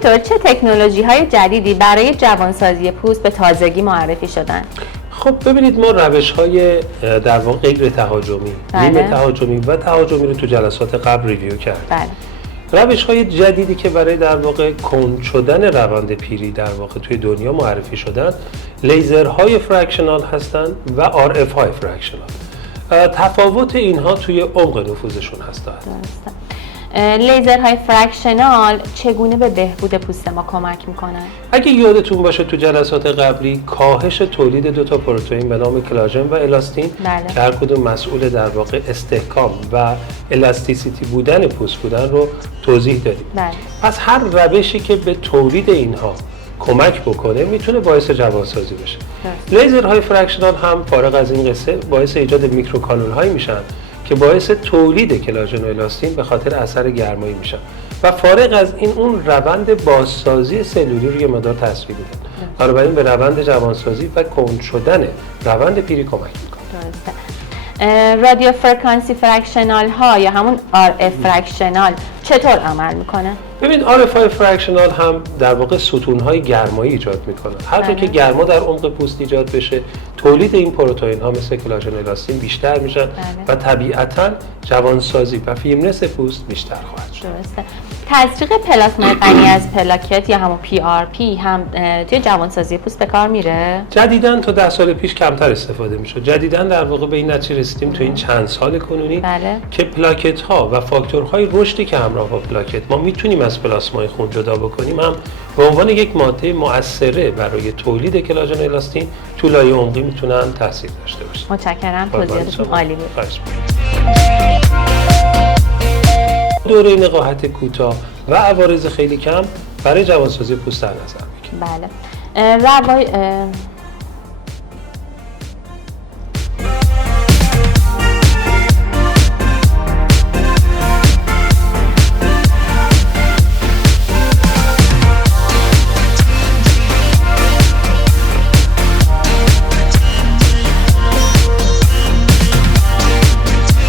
دکتر چه تکنولوژی‌های جدیدی برای جوانسازی پوست به تازگی معرفی شدن؟ خب ببینید، ما روش‌های در واقع غیر تهاجمی، نیمه تهاجمی و تهاجمی رو تو جلسات قبل ریویو کردیم. بله. روش‌های جدیدی که برای در واقع کند شدن روند پیری در واقع توی دنیا معرفی شدن، لیزرهای فرکشنال هستند و RF های فرکشنال. تفاوت اینها توی عمق نفوذشون هستند. لیزرهای فرکشنال چگونه به بهبود پوست ما کمک میکنن؟ اگه یادتون باشه تو جلسات قبلی کاهش تولید دو تا پروتئین به نام کلاژن و الاستین که هر کدوم مسئول در واقع استحکام و الاستیسیتی بودن پوست بودن رو توضیح دادیم. پس هر روشی که به تولید اینها کمک بکنه میتونه باعث جوانسازی بشه. لیزرهای فرکشنال هم فارغ از این قصه باعث ایجاد میکروکانول هایی میشن که باعث تولید کلاژن و الاستین به خاطر اثر گرمایی میشن و فارغ از این اون روند بازسازی سلولی رو یه مقدار تسریع میدن. بنابراین به روند جوانسازی و کند شدن روند پیری کمک میکنه. رادیو فرکانسی فرکشنال ها یا همون RF فرکشنال چطور عمل میکنه؟ ببین، RF های فرکشنال هم در واقع ستون های گرمایی ایجاد میکنن. هر طور که گرما در عمق پوست ایجاد بشه، تولید این پروتئین ها مثل کلاژن و الاستین بیشتر میشن و طبیعتاً جوانسازی و فیرمنس پوست بیشتر خواهد شد. درسته. تزریق پلاسمای غنی از پلاکت یا همون PRP هم توی جوانسازی پوست به کار میره؟ جدیداً تا 10 سال پیش کمتر استفاده میشد. جدیداً در واقع به این نتیجه رسیدیم تو این چند سال کنونی که پلاکت ها و فاکتورهای رشدی که همراه با پلاکت ما میتونیم از پلاسمای خون جدا بکنیم هم به عنوان یک ماده مؤثره برای تولید کلاژن و الاستین تو لایه عمقی میتونن تاثیر داشته باشن. متشکرم، توضیحاتتون عالی بود. دوره نقاهت کوتاه و عوارض خیلی کم برای جوانسازی پوست در نظر بگیرید. بله.